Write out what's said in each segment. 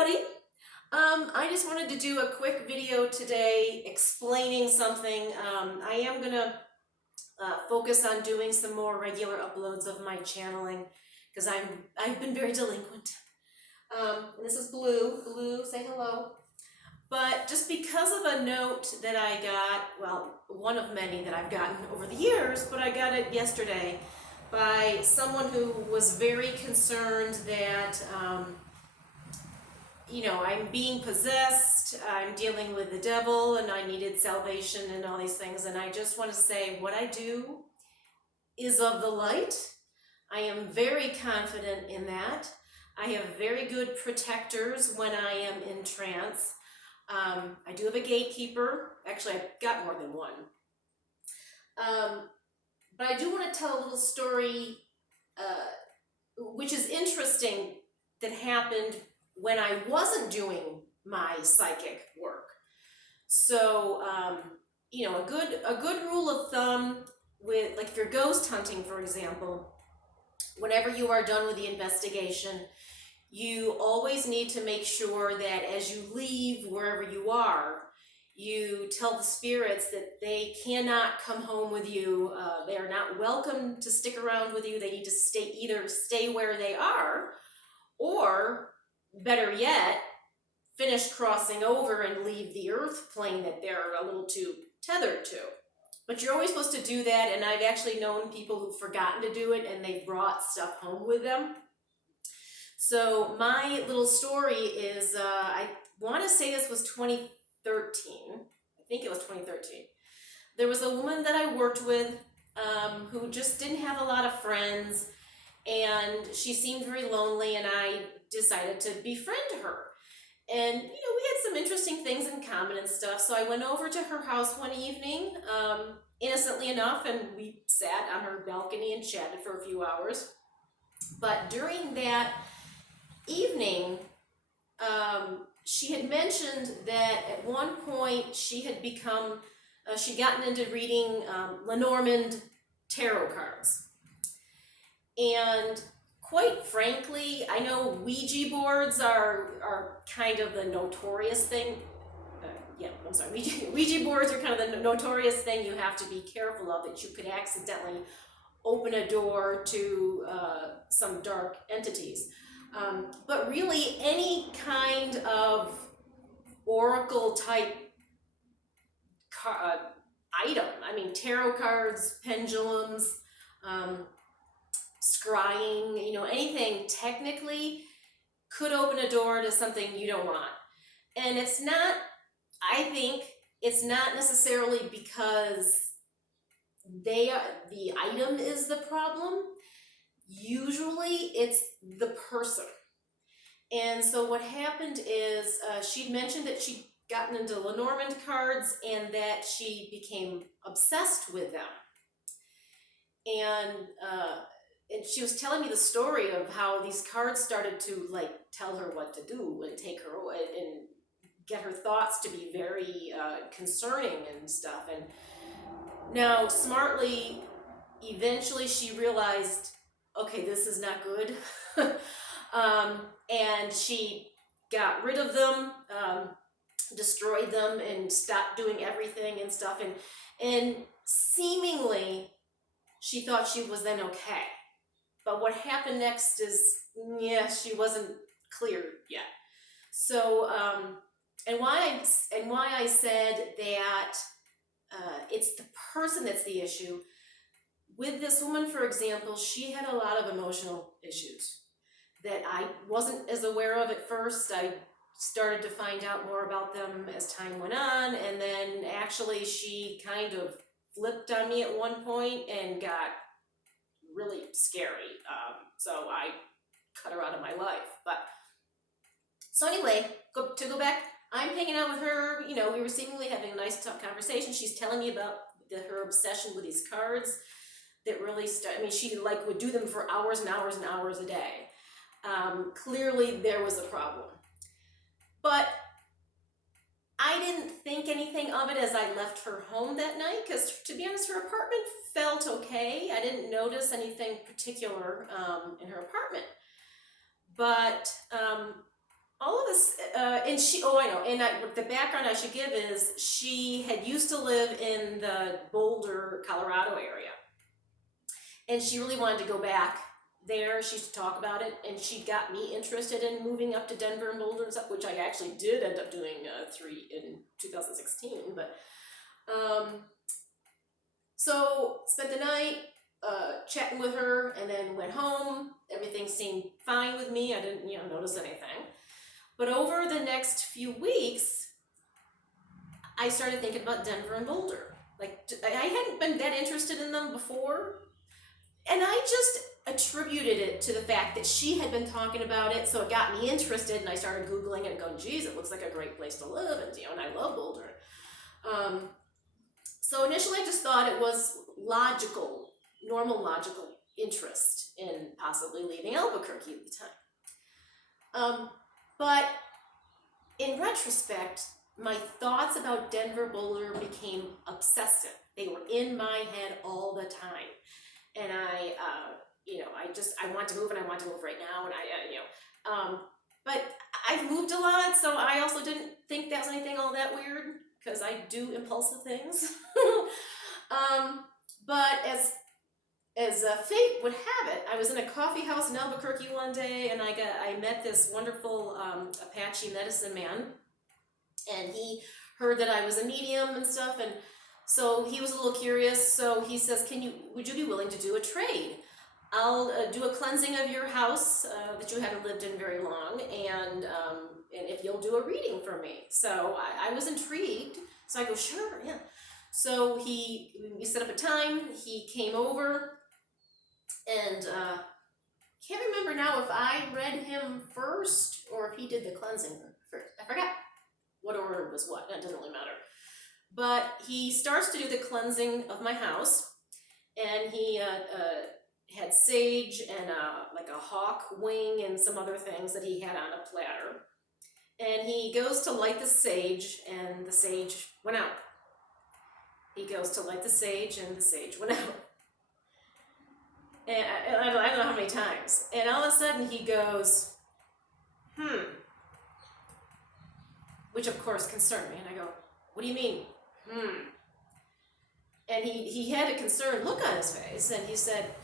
everybody. I just wanted to do a quick video today explaining something. I am going to focus on doing some more regular uploads of my channeling because I've been very delinquent. And this is Blue. Blue, say hello. But just because of a note that I got, well, one of many that I've gotten over the years, but I got it yesterday by someone who was very concerned that I'm being possessed, I'm dealing with the devil, and I needed salvation and all these things. And I just want to say what I do is of the light. I am very confident in that. I have very good protectors when I am in trance. I do have a gatekeeper. Actually, I've got more than one. But I do want to tell a little story, which is interesting, that happened when I wasn't doing my psychic work. So, a good rule of thumb with, like, if you're ghost hunting, for example, whenever you are done with the investigation, you always need to make sure that as you leave wherever you are, you tell the spirits that they cannot come home with you. They are not welcome to stick around with you. They need to either stay where they are, or better yet, finish crossing over and leave the earth plane that they're a little too tethered to. But you're always supposed to do that, and I've actually known people who've forgotten to do it and they've brought stuff home with them. So my little story is, I want to say this was 2013. I think it was 2013. There was a woman that I worked with who just didn't have a lot of friends, and she seemed very lonely, and I decided to befriend her. And, we had some interesting things in common and stuff, so I went over to her house one evening, innocently enough, and we sat on her balcony and chatted for a few hours. But during that evening, she had mentioned that at one point she had she'd gotten into reading Lenormand tarot cards. And quite frankly, I know Ouija boards are kind of the notorious thing. Ouija boards are kind of the notorious thing you have to be careful of, that you could accidentally open a door to some dark entities. But really, any kind of oracle type item, tarot cards, pendulums, scrying, anything technically could open a door to something you don't want. And I think it's not necessarily because the item is the problem. Usually it's the person. And so what happened is she'd mentioned that she'd gotten into Lenormand cards and that she became obsessed with them. And she was telling me the story of how these cards started to tell her what to do and take her away and get her thoughts to be very concerning and stuff. And now, smartly, eventually she realized, okay, this is not good. And she got rid of them, destroyed them, and stopped doing everything and stuff. And seemingly, she thought she was then okay. But what happened next is, she wasn't clear yet. So, and why I said that it's the person that's the issue. With this woman, for example, she had a lot of emotional issues that I wasn't as aware of at first. I started to find out more about them as time went on, and then actually she kind of flipped on me at one point and got really scary. So I cut her out of my life. But so anyway, to go back, I'm hanging out with her. We were seemingly having a nice conversation. She's telling me about her obsession with these cards that really she would do them for hours and hours and hours a day. Clearly there was a problem. But I didn't think anything of it as I left her home that night, because to be honest, her apartment felt okay. I didn't notice anything particular in her apartment. But all of this, and she, oh, I know, and the background I should give is she had used to live in the Boulder, Colorado area, and she really wanted to go back there. She used to talk about it, and she got me interested in moving up to Denver and Boulder and stuff, which I actually did end up doing in 2016, but, so spent the night, chatting with her, and then went home. Everything seemed fine with me. I didn't, notice anything. But over the next few weeks, I started thinking about Denver and Boulder. Like, I hadn't been that interested in them before. And I just attributed it to the fact that she had been talking about it, so it got me interested, and I started Googling it and going, geez, it looks like a great place to live, and I love Boulder. So initially I just thought it was normal logical interest in possibly leaving Albuquerque at the time. But in retrospect, my thoughts about Denver Boulder became obsessive. They were in my head all the time. And I want to move, and I want to move right now. And but I've moved a lot, so I also didn't think that was anything all that weird, because I do impulsive things. But as fate would have it, I was in a coffee house in Albuquerque one day, and I met this wonderful Apache Medicine Man, and he heard that I was a medium and stuff, and so he was a little curious. So he says, would you be willing to do a trade? I'll do a cleansing of your house that you haven't lived in very long, and if you'll do a reading for me. So I was intrigued. So I go, sure, yeah. So we set up a time. He came over, and can't remember now if I read him first or if he did the cleansing first. I forgot what order was what. That doesn't really matter. But he starts to do the cleansing of my house, and he had sage and like a hawk wing and some other things that he had on a platter. And he goes to light the sage, and the sage went out. He goes to light the sage, and the sage went out. And I don't know how many times. And all of a sudden he goes, which of course concerned me. And I go, what do you mean, And he had a concerned look on his face, and he said,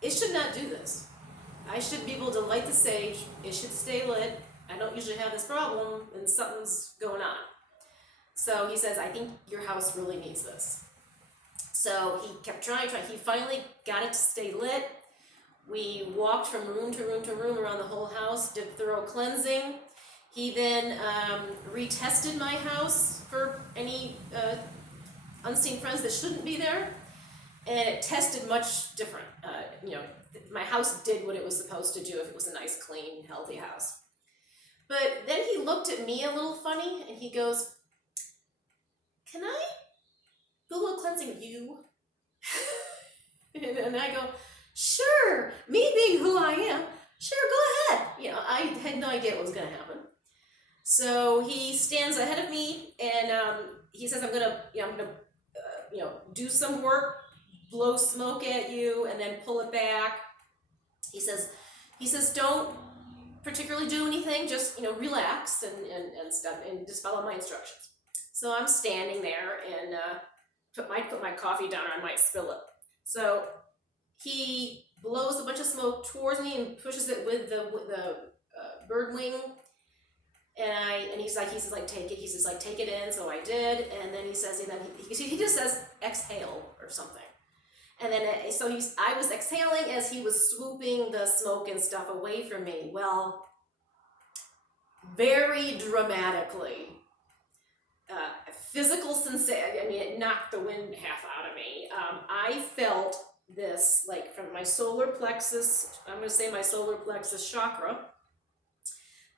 it should not do this. I should be able to light the sage. It should stay lit. I don't usually have this problem, and something's going on. So he says, I think your house really needs this. So he kept trying. He finally got it to stay lit. We walked from room to room to room around the whole house, did thorough cleansing. He then retested my house for any unseen friends that shouldn't be there, and it tested much different. My house did what it was supposed to do if it was a nice, clean, healthy house. But then he looked at me a little funny, and he goes, can I do a little cleansing of you? And I go, sure, me being who I am, sure, go ahead. I had no idea what was going to happen. So he stands ahead of me, and he says, I'm gonna do some work, blow smoke at you, and then pull it back. He says, don't particularly do anything, just relax and stuff, and just follow my instructions. So I'm standing there, and put my coffee down, or I might spill it. So he blows a bunch of smoke towards me and pushes it with the bird wing. And he says, take it. He says, take it in. So I did. And then he says, he just says, exhale or something. And then, I was exhaling as he was swooping the smoke and stuff away from me. Well, very dramatically, physical sensation, it knocked the wind half out of me. I felt this, from my solar plexus, I'm going to say my solar plexus chakra,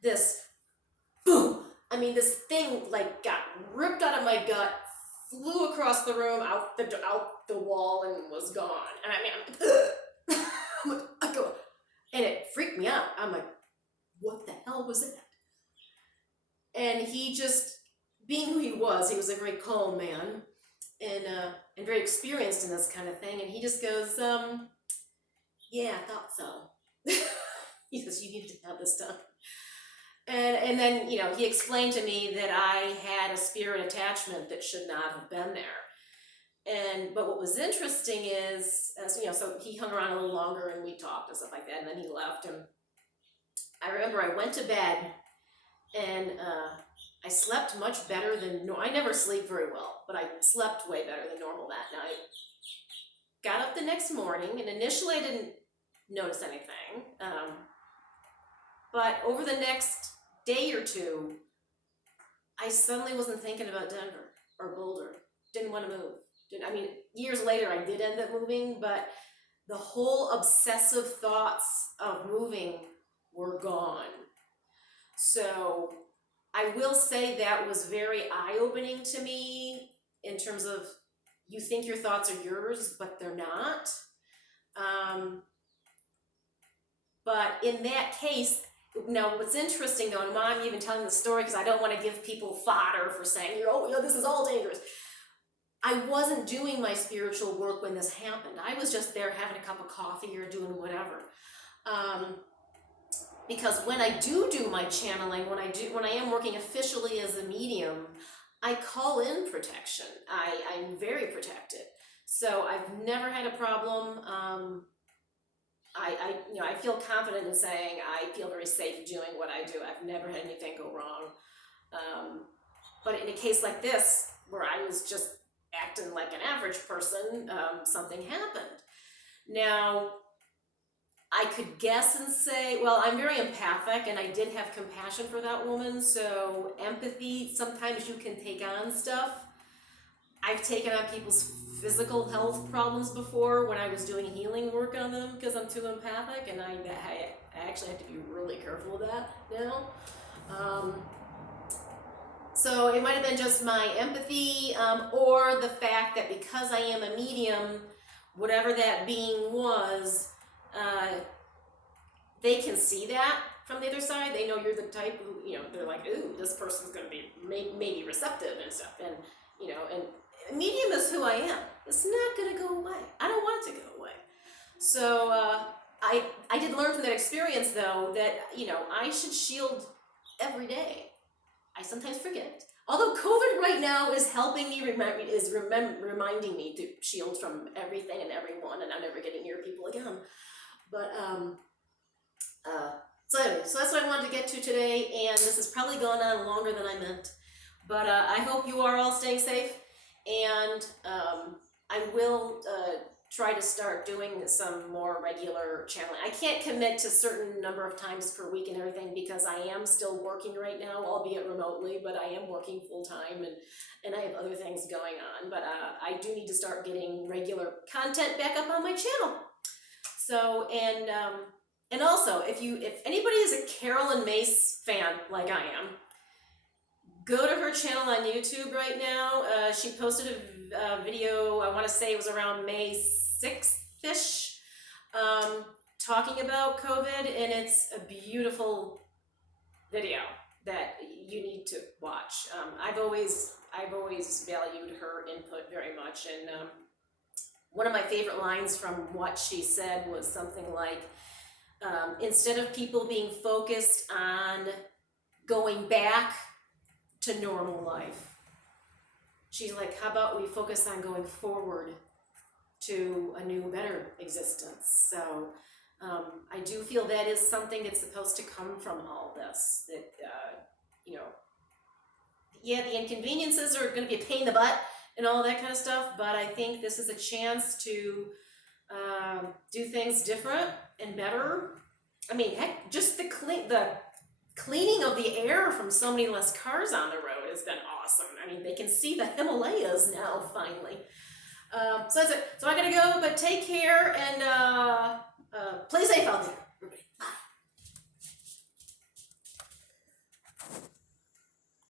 this boom. This thing got ripped out of my gut, flew across the room, out the wall, and was gone. And I'm like, and it freaked me out. I'm like, what the hell was that? And he just, being who he was a very calm man, and very experienced in this kind of thing. And he just goes, yeah, I thought so. He says, you need to have this done. And then, you know, he explained to me that I had a spirit attachment that should not have been there. But what was interesting is, as you know, so he hung around a little longer and we talked and stuff like that, and then he left. And I remember I went to bed and I slept much better than I never sleep very well, but I slept way better than normal that night. Got up the next morning, and initially I didn't notice anything. But over the next day or two, I suddenly wasn't thinking about Denver or Boulder. Didn't want to move. I mean, years later I did end up moving, but the whole obsessive thoughts of moving were gone. So I will say that was very eye-opening to me in terms of you think your thoughts are yours, but they're not. But in that case, now what's interesting though, and why I'm even telling the story, because I don't want to give people fodder for saying, oh, you know, this is all dangerous. I wasn't doing my spiritual work when this happened. I was just there having a cup of coffee or doing whatever. Because when I do my channeling, when I am working officially as a medium, I call in protection. I'm very protected. So I've never had a problem. I feel confident in saying I feel very safe doing what I do. I've never had anything go wrong. But in a case like this, where I was just acting like an average person, something happened. Now, I could guess and say, well, I'm very empathic and I did have compassion for that woman. So empathy, sometimes you can take on stuff. I've taken on people's physical health problems before when I was doing healing work on them because I'm too empathic, and I actually have to be really careful of that now. So it might have been just my empathy, or the fact that because I am a medium, whatever that being was, they can see that from the other side. They know you're the type who, you know, they're like, ooh, this person's going to be maybe receptive and stuff. And, you know, and medium is who I am. It's not going to go away. I don't want it to go away. So I did learn from that experience, though, that, you know, I should shield every day. I sometimes forget. Although COVID right now is helping me, reminding me to shield from everything and everyone, and I'm never getting near people again. But, so anyway, so that's what I wanted to get to today, and this has probably gone on longer than I meant. But I hope you are all staying safe, and I will try to start doing some more regular channeling. I can't commit to a certain number of times per week and everything because I am still working right now, albeit remotely, but I am working full time and I have other things going on. But I do need to start getting regular content back up on my channel. So, and also, if anybody is a Carolyn Mace fan like I am, go to her channel on YouTube right now. She posted a video, I want to say it was around May 6th-ish, talking about COVID, and it's a beautiful video that you need to watch. I've always valued her input very much, and one of my favorite lines from what she said was something like, instead of people being focused on going back to normal life, she's like, how about we focus on going forward to a new, better existence? So I do feel that is something that's supposed to come from all this, that, you know, yeah, the inconveniences are going to be a pain in the butt and all that kind of stuff, but I think this is a chance to do things different and better. I mean, heck, just the cleaning of the air from so many less cars on the road has been awesome. I mean, they can see the Himalayas now, finally. So that's it. So I gotta go, but take care and play safe out there, everybody. Bye.